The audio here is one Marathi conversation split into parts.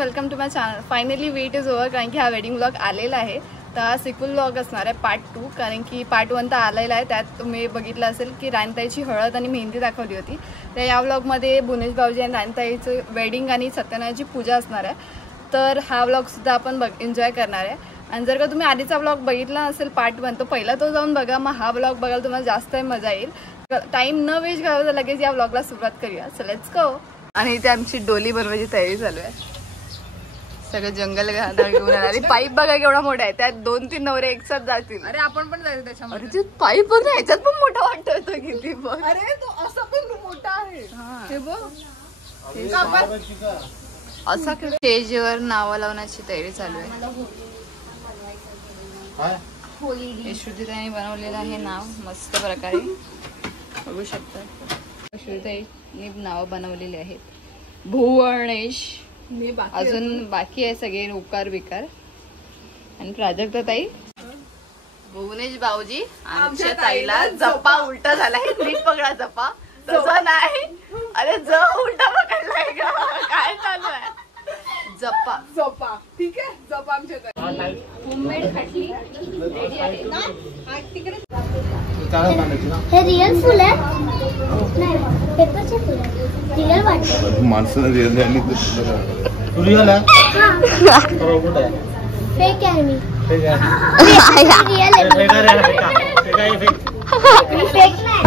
Welcome to my channel. Finally wait is over कारण की हा वेडिंग व्लॉग आलेला आहे. तर हा सिक्वल व्लॉग असणार आहे पार्ट 2 कारण की पार्ट 1 तर आलेला आहे. त्यात तुम्ही बघितलं असेल की रानताईची हळद आणि मेहंदी दाखवली होती. तर या व्लॉगमध्ये बुनेश भाऊजी आणि रानताईचं वेडिंग आणि सत्यनारायणची पूजा असणार आहे. तर हा व्लॉगसुद्धा आपण एन्जॉय करणार आहे. आणि जर का तुम्ही आधीचा व्लॉग बघितला असेल पार्ट 1 तो पहिला तो जाऊन बघा. मग हा व्लॉग बघायला तुम्हाला जास्त मजा येईल. टाईम न वेस्ट घालवता लगेच या व्लॉगला सुरुवात करूया. So let's go. आणि इथे आमची डोली बनवायची तयारी चालू आहे. सगळं जंगल घेऊन आला. आणि पाईप बघा केवढा मोठा आहे. त्यात 2-3 नवरे एकसाथ जातील. अरे आपण पण जायचं त्याच्यामध्ये. अरे पाईप बघ ना, ह्याच्यात पण मोठा वाटतो किती बघ. अरे तो असा पण मोठा आहे. हे बघ असा. स्टेजवर नावं लावण्याची तयारी चालू आहे. श्रुतीताईने बनवलेलं आहे नाव मस्त प्रकारे बघू शकता. श्रुतीताईने नावं बनवलेली आहेत. भुवनेश अजून बाकी आहे सगळे उकार बिकार. आणि प्राजक्ता ताई भुवनेश भाऊजी आमच्या ताईला जपा उलटा झालाय. नीट पकडा जपा तसा नाही. अरे ज उलटा पकडलाय का काय चालू आहे. जपा जपा ठीक आहे. जपा आमच्या ताई होममेड खटली रेडी आहे ना. हे रियल फुल आहे नाही पेपरचे फुल आहे. रियल वाटतं माणसं रियल आहे. रियल आहे बरोबर आहे. फेक आहे मी. फेक आहे. रियल आहे. फेक आहे. फेक नाही.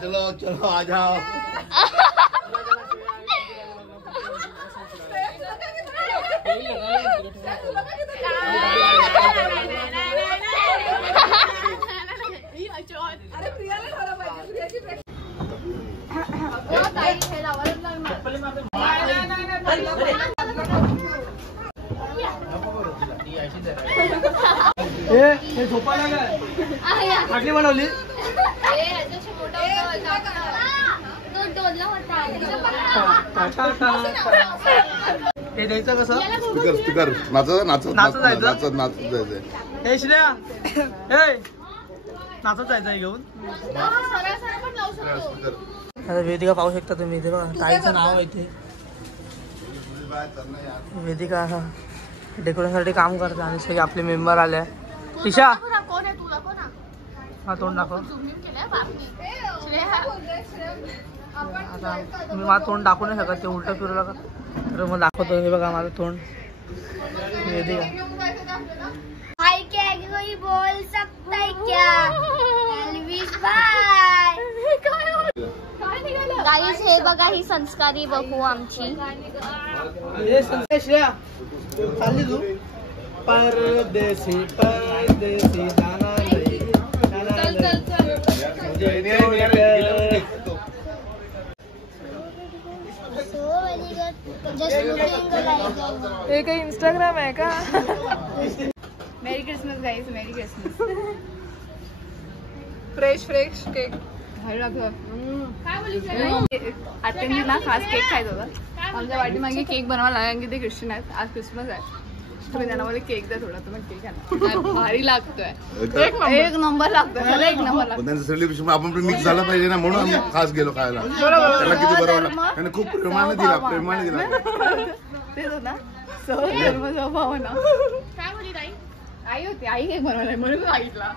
चलो चलो आ जाओ. खाटली बनवली. हे द्यायचं कसं. स्पीकर नाचत नाचत नाचत नाचत नाचत जायचंय. हे श्रेया हे नाचत जायचंय घेऊन. वेदिका पाहू शकता तुम्ही. इथे बघा ताईचं नाव आहे इथे. वेदिका डेकोरेशनसाठी काम करतात आणि सगळे आपले मेंबर आले. ईशा हा तोंड दाखव. आता मी माझं तोंड दाखवू नाही शकत. ते उलट फिरवलं का तर मग दाखवतो. हे बघा माझं तोंड. वेदिका हाय क्या कोई बोल सकता है क्या. Elvis bye. गाईस हे बघा ही संस्कारी बहू आमची. श्रेया चालली तू. परदेसी परदेसी जाना नाही. हे काही इंस्टाग्राम आहे का. Merry Christmas guys. Merry Christmas. Fresh fresh cake आत्यांनी ना खास केक खायचा होता. आमच्या वाटीमागे केक बनवायला लागला कारण की ते ख्रिश्चन आहेत. आज क्रिसमस आहे. तुम्ही त्यांना मला केक द्या थोडा. तुम्ही केक आणा. भारी लागतोय. एक नंबर लागतोय. एक नंबर लागतो. त्यांचं सेलिब्रेशन आपण पण मिक्स झालं पाहिजे ना म्हणून आम्ही खास गेलो खायला. त्याला किती बरं वाटलं. त्याने खूप प्रेमाने दिला. प्रेमाने दिला. तेच होता भावना. काय बोलली ताई. आई होती. आई केक बनवलाय म्हणून सांगितला.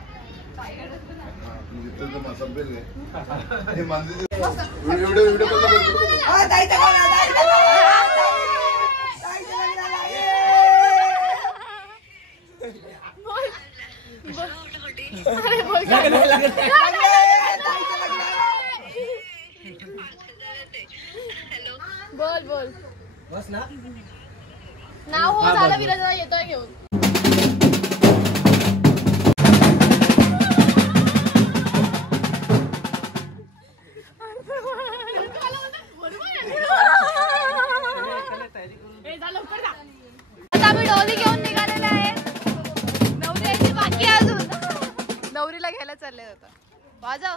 बोल बोल बस ना. नाव हो झालं. विराज येतोय घेऊन. आम्ही डोली घेऊन निघालेले आहे. नवरी यायची बाकी आहे अजून. नवरीला घ्यायला चालले होतं. वाजव.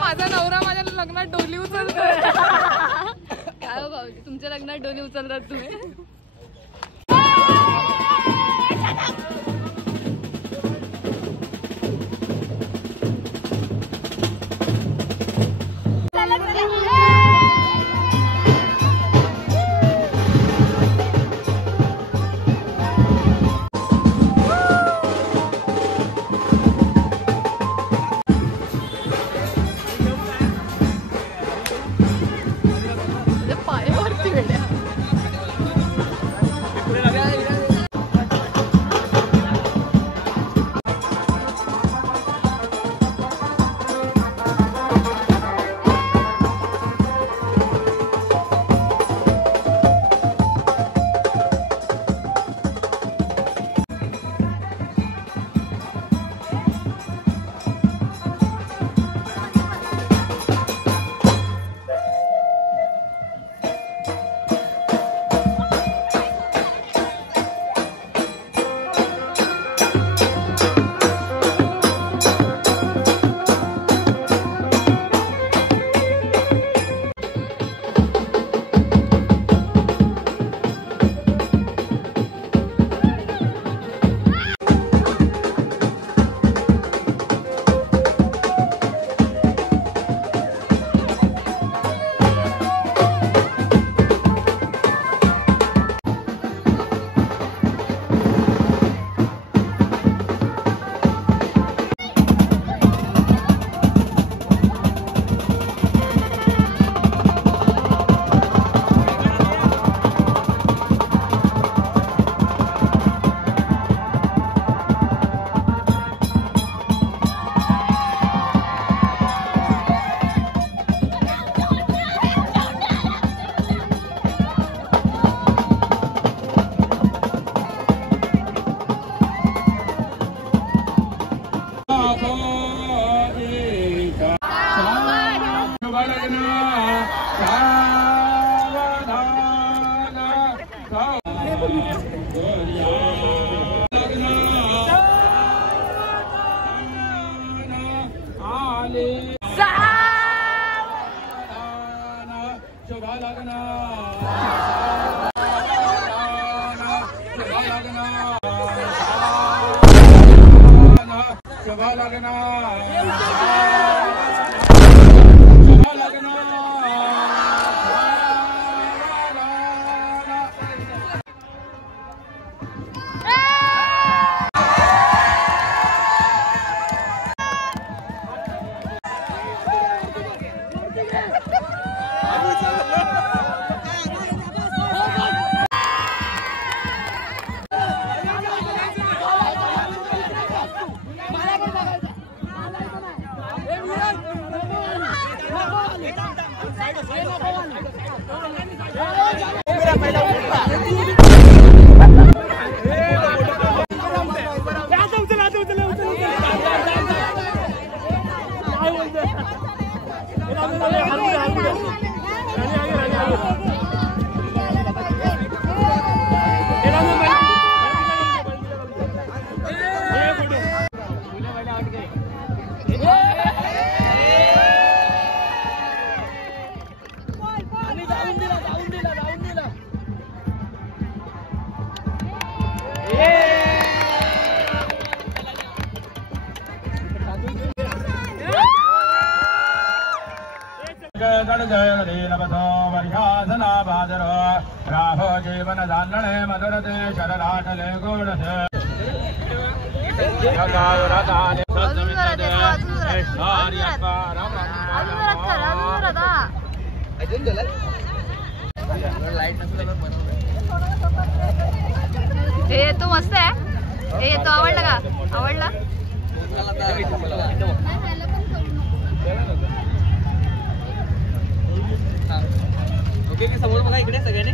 माझा नवरा माझ्या लग्नात डोली उचलतोय. काय हो भाऊजी, तुमच्या लग्नात डोली उचलतात तुम्ही? राहो जीवन जाणणे मधुरते शरराटले गोडसे अजून हे येतो मस्त आहे. हे येतो आवडला का? आवडला? समोर बघा इकडे सगळ्यांनी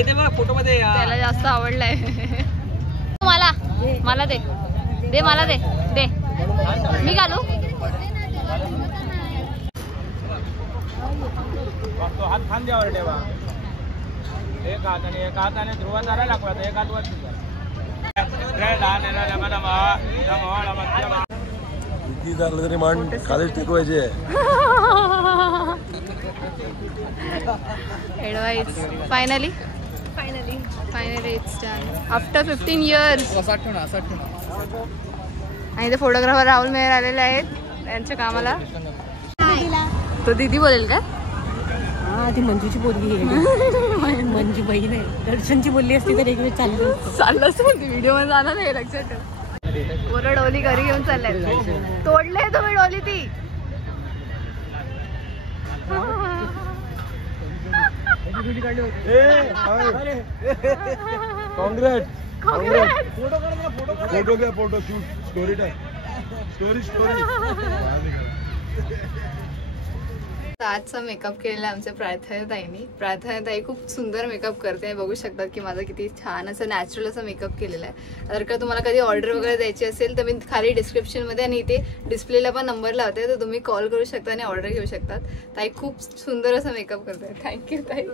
इथे बघा फोटो मध्ये. त्याला जास्त आवडलाय. मला मला दे दे मला दे दे मी घालू. हात खांद्यावर ठेवा. एक हाताने ध्रुवा चारा लागतो. एक हात वर किती झालं तरी मान खालीच टेकवायचे. Advice finally it's done after 15 years. आणि ते फोटोग्राफर राहुल मेहर आलेले आहेत त्यांच्या कामाला. तो दीदी बोलेल का? हा ती मंजूची पोरगी आहे. मंजू बहीण आहे. दर्शनची बोलली असती तर एक वेळ चाललं असतं व्हिडिओ मध्ये जाणार नाही. लक्षात ठेव. पोरं डोली घरी घेऊन चालले. तोडले तुम्ही डोली ती. फोटो शूट स्टोरी आजचा मेकअप केलेला आमच्या प्रार्थनाताईंनी. प्रार्थनाताई खूप सुंदर मेकअप करते. बघू शकतात की माझा किती छान असं नॅचरल असं मेकअप केलेला आहे. जर का तुम्हाला कधी ऑर्डर वगैरे द्यायची असेल तर मी खाली डिस्क्रिप्शनमध्ये आणि इथे डिस्प्लेला पण नंबर लावते, तर तुम्ही कॉल करू शकता आणि ऑर्डर घेऊ शकतात. ताई खूप सुंदर असं मेकअप करते. थँक्यू ताई.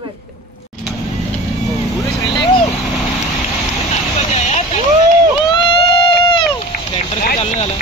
चालू झालं.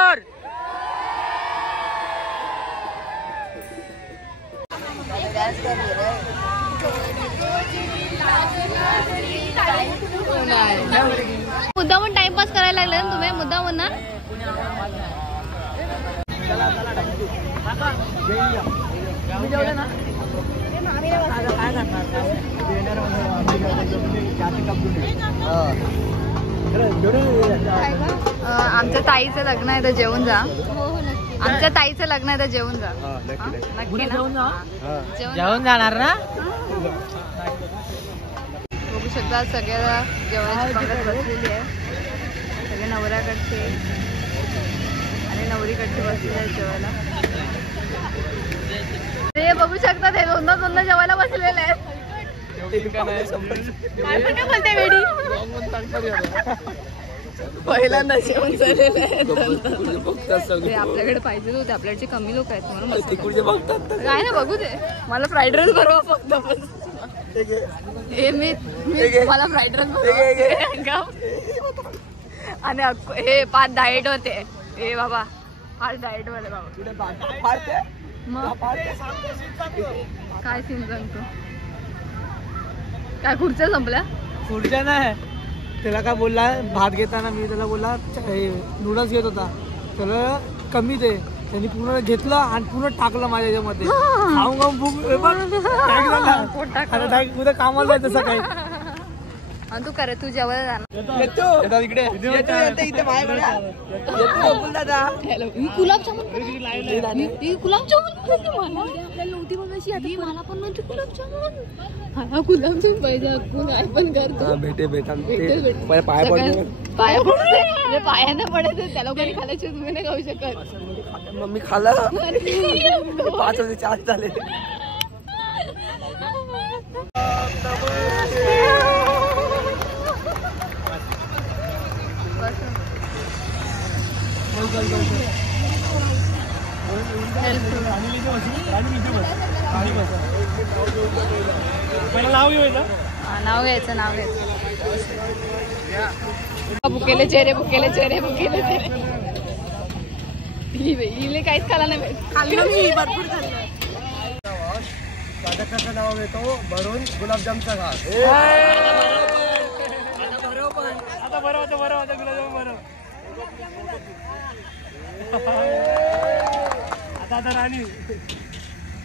कर. मुद्दामून टाइमपास करायला लागले ना तुम्ही मुद्दामून ना. आमच्या ताईचं लग्न आहे तर जेवून जा. आमच्या ताईचं लग्न आहे तर जेवून जा. नक्की ना जेवण जाणार ना. बघू शकता सगळ्या जेवणाची पंगत बसलेली आहे. सगळे नवऱ्याकडचे आणि नवरीकडचे बसलेले आहेत जेवायला. ते बघू शकता ते दोनदा जेवायला बसलेले आहेत. काय बोलते वेडी. पहिल्यांदा जेवण झालेलं आहे. ते आपल्याकडे पाहिजे होते. आपल्याकडचे कमी लोक आहेत म्हणून काय ना बघू दे. मला फ्राईड राईस भरवा फक्त. हे मी मला फ्राईड राईस आणि हे 5 डाएट होते. हे बाबा 5 डाएट वर बाबा. काय सीन सांगतो. काय खुर्च्या संपल्या. खुर्च्या नाही. त्याला काय बोलला भात घेताना मी त्याला बोलला नूडल्स घेत होता. त्याला कमी दे. त्यांनी पूर्ण घेतलं आणि पूर्ण टाकलं माझ्या याच्यामध्ये. खाऊन खाऊन भूक उद्या कामाला जायचं सकाळी. तू कर तू जेवायला जाणार. इकडे गुलाबजामुन आपल्याला नव्हती बघायची. आता मला पण नव्हती गुलाबजामुन. हा गुलाबजामुन पाहिजे. काय पण करतो. पायानं पडायचं. त्या लोकांनी खाल्याची तुम्ही नाही खाऊ शकत. मी खाल्लं 5 वाजता 4 झाले. नाव घ्यायचं. बुकेले चेहरे हिले काहीच खाला नाही. भरपूर खाल्लं. कसं नाव घेतो भरून गुलाबजामचा घास. आता बरं होतं गुलाबजाम बरं. आता राणी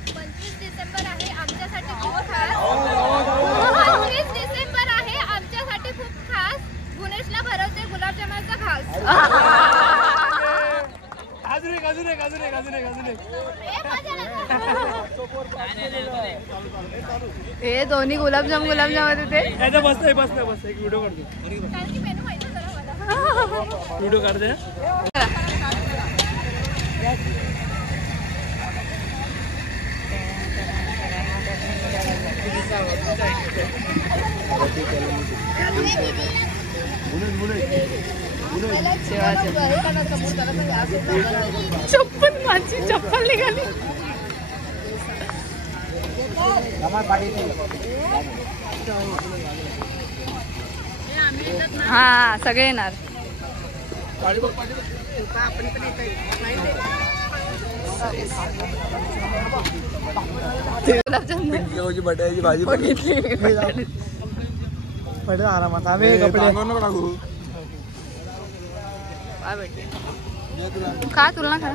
25 डिसेंबर आहे आमच्यासाठी खूप खास. 25 डिसेंबर आहे आमच्यासाठी खूप खास. गुणेशला भरवते गुलाबजामाचा खास. अजून एक. हे दोन्ही गुलाबजाम होते ते. बस एक व्हिडिओ काढते. चप्पल निघाली. हा सगळे येणार. बटाट्याची भाजी बघितली. आरामात आम्ही कपडे खा तुला ना खा.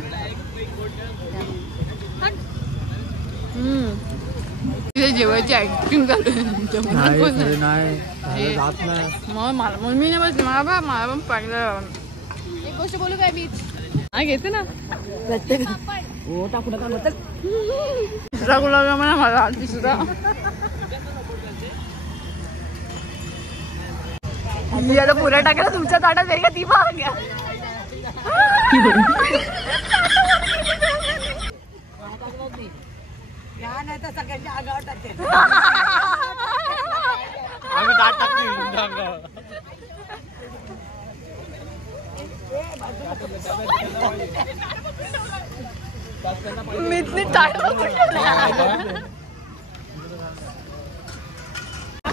जेवायची ऍक्टिंग झाली. मी नाही बसली. मला पण पाहिलं. एक गोष्ट बोलू काय मी घेते ना. दुसरा गुलाबजाम आहे मला. तिसरा मी आता पुऱ्या टाकला तुमच्या ताटात आहे का ती पाहा घ्या. सगळ्यांच्या आगावर टाकते. आम्ही ताट टाकते. मी ताट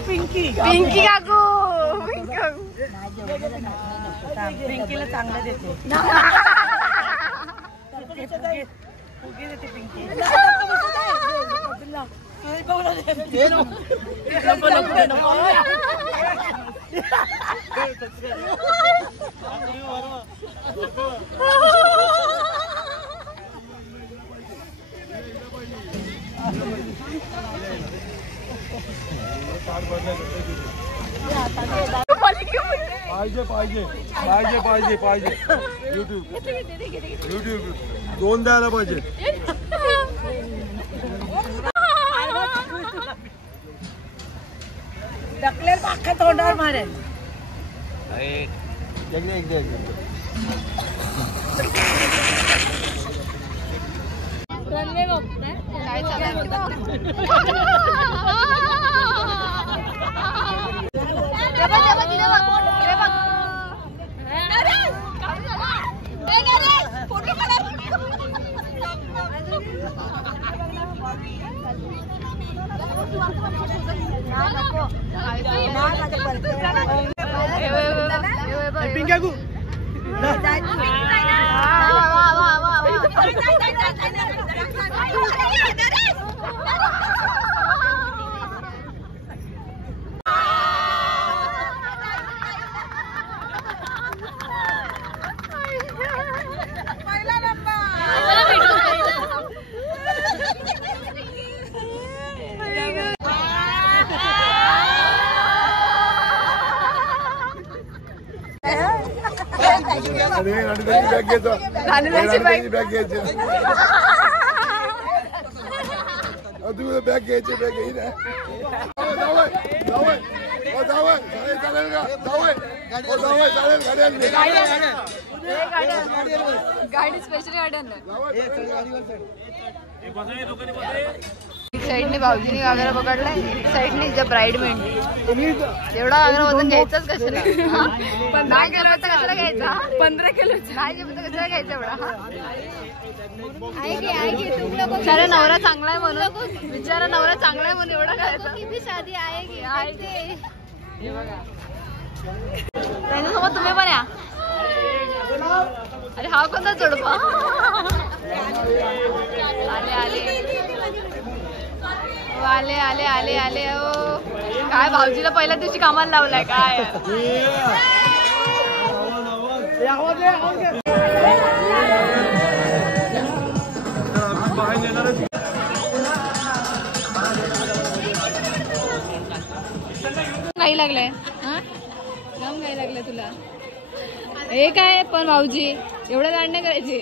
पिंकी काकू. पिंकीला चांगलं देते. पाहिजे पाहिजे पाहिजे पाहिजे पाहिजे युट्यूब दोन द्यायला पाहिजे. ढकलेल अख्ख्या तोंडावर मारेल. रनवे बघताय काय चाललंय बॅग घ्यायची बॅग घेईन गाडी स्पेशल गाडी एक साईडने भाऊजीने घागरा पकडलाय, एक साईडने तिच्या ब्राईड मेंढ. एवढा घागरा वजन घ्यायचाच कशाला? नाही गेलं तर कशाला घ्यायचा? 15 किलो नाही गेलं तर कशाला घ्यायचा एवढा? बिचारा नवरा चांगला आहे म्हणून, बिचारा नवरा चांगला आहे म्हणून एवढा घ्यायचा. शादी आहे की हे बघा त्यांच्यासोबत तुम्ही पण या. अरे हा कोणता जोडपा? आले आले आले आले आले आले. ओ काय भाऊजीला पहिल्या दिवशी कामाला लावलाय काय? काही लागलंय हा? जाम काही लागलं तुला? हे काय पण भाऊजी एवढं लाड नाही करायची.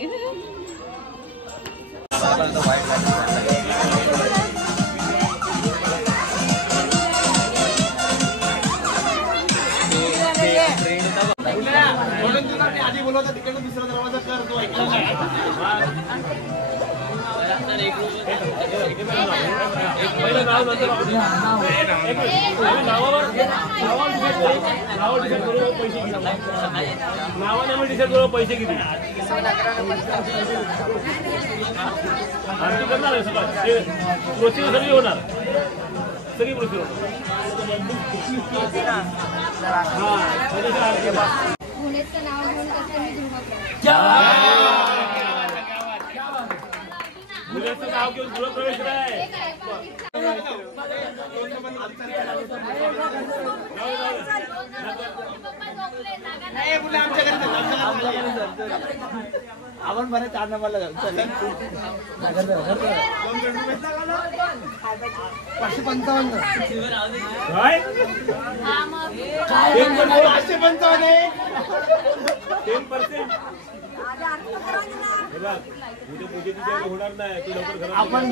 आधी बोलवता तिकडनं दुसरा दरवाजा करतो नावाने डिसाईड करू पैसे किती आरती करणार आहे सगळं प्रोसिजर सगळी होणार सगळी प्रोसिजर होणार. पुण्याचं नाव घेऊन कसं मी मुलाचं नाव घेऊन गृहप्रवेश आहे. आपण बरं 4 नंबरला जाऊ. 555 काय 10% उद्या पूजेची तयारी होणार नाही. तू लवकर घरात आपण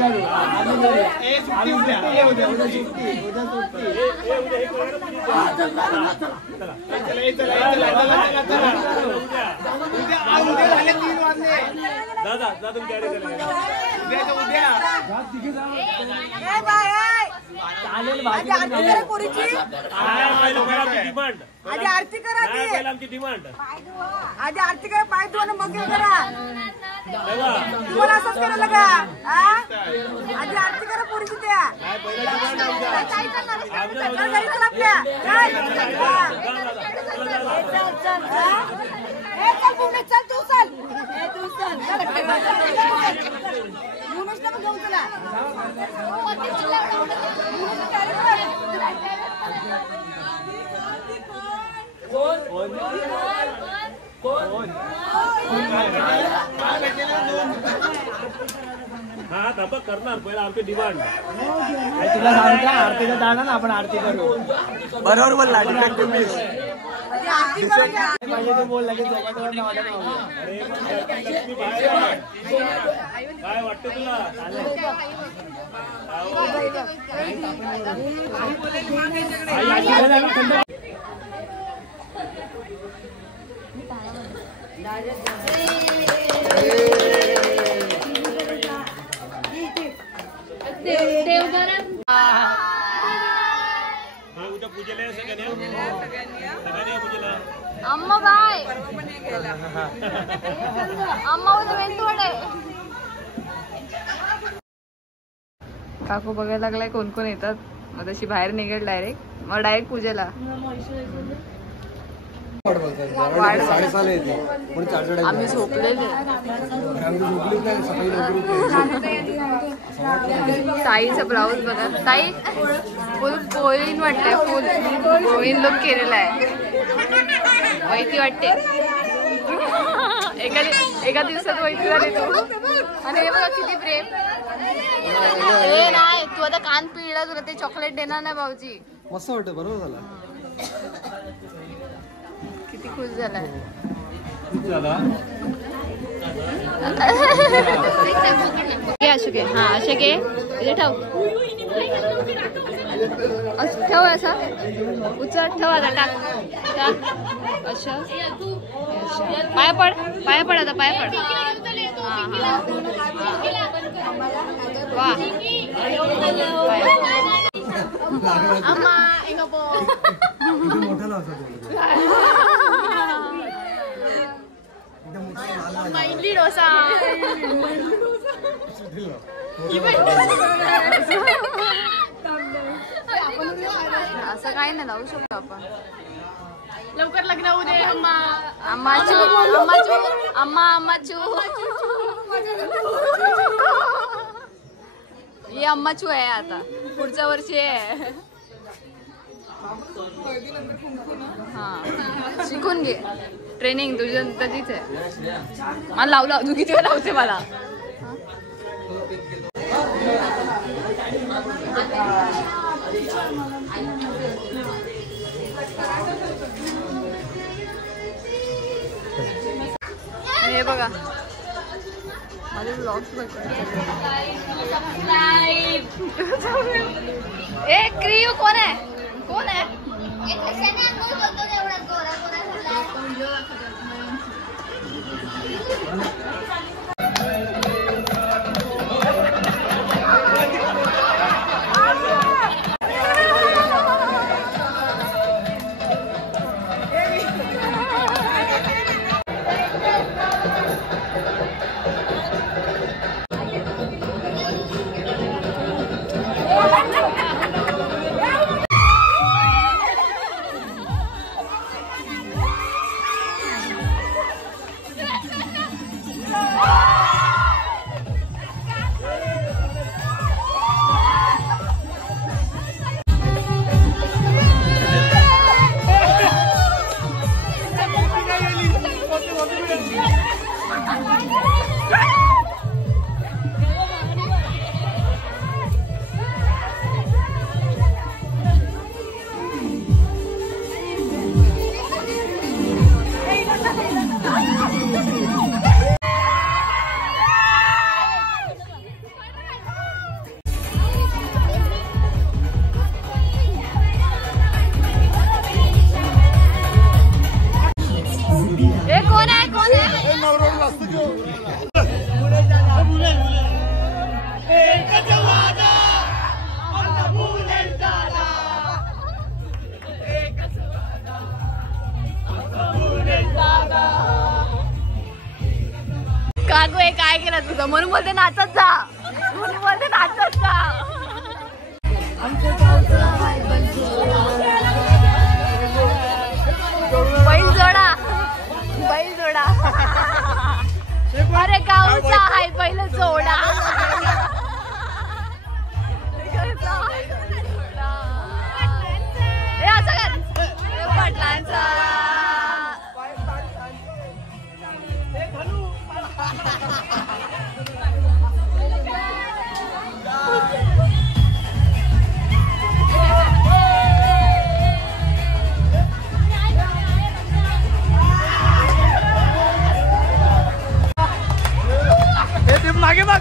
दादा जा तुम्ही तयारी करा. डिमांड आधी आरती करा. आमची डिमांड आधी आरती करा, पाय धुवा मग करा. तुम्हाला असंच करायला का? आधी आरती करा पोरीची त्या. चल तू चल. हा तपास करणार पहिला आमची डिमांड तुला सांगता आरतीला जाणार ना आपण आरती करू बरोबर बोलला बोल लगेच काय वाटतं तुला उद्या पूजेला सगळ्यांनी पूजेला अम्मा बाय अम्मा उद्या वेंतवडे काकू बघायला लागलाय कोण कोण येतात. मग तशी बाहेर निघेल डायरेक्ट मग डायरेक्ट पूजेला आम्ही झोपलेले. ताईचा ब्लाऊज बघा. ताई फुल पोळीन वाटतंय. फुल पोळीन लुक केलेला आहे. वैती वाटते. एका दिवसात वैती झाली तू. आणि हे बघा किती प्रेम. हे नाही तू आता कान पिळला तुला ते चॉकलेट देणार नाही भाऊजी. मस्त वाटतं. बरोबर झालं. किती खुश झालाय. असू घे. हा असे घे. इथे ठेव. ठेव असा उचल. ठेव आता. टाक असं. पाया पड. पाया पड आता. पाया पड. वा अम्मा मैली डोसा. असं काय नाही लावू शकतो आपण. लवकर लग्न होऊ दे अम्मा. अम्माचू अम्मा अम्माचू. ही अम्माचू आहे आता. पुढच्या वर्षी आहे. हा शिकून घे. ट्रेनिंग तुझ्या तशीच आहे. मला लावला. तू किती वेळ लावते मला. हे बघा माझे ब्लॉग्स ए क्रियू कोण आहे. कोण आहे. काकू हे काय केलं तुझं. म्हणून बोलते नाचत जा. म्हणून बोलते नाचत जा. बैल जोडा. बैल जोडा. अरे गावचा हाय बैल जोडा. मागे बघ.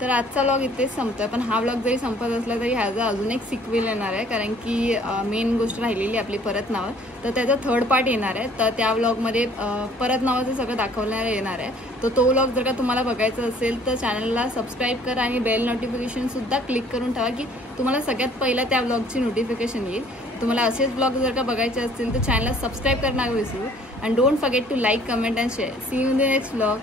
तर आजचा व्लॉग इथेच संपतोय, पण हा व्लॉग जरी संपत असला तरी ह्याचा अजून एक सिक्वेल येणार आहे, कारण की मेन गोष्ट राहिलेली आपली परत नाव, तर त्याचा थर्ड पार्ट येणार आहे. तर त्या व्लॉगमध्ये परत नावाचं सगळं दाखवण्यात येणार आहे. तर तो व्लॉग जर का तुम्हाला बघायचा असेल तर चॅनलला सबस्क्राईब करा आणि बेल नोटिफिकेशनसुद्धा क्लिक करून ठेवा, की तुम्हाला सगळ्यात पहिला त्या व्लॉगची नोटिफिकेशन येईल. तुम्हाला असेच व्लॉग जर का बघायचे असतील तर चॅनलला सबस्क्राईब करणार विसरू. And don't forget to like, comment and share. See you in the next vlog.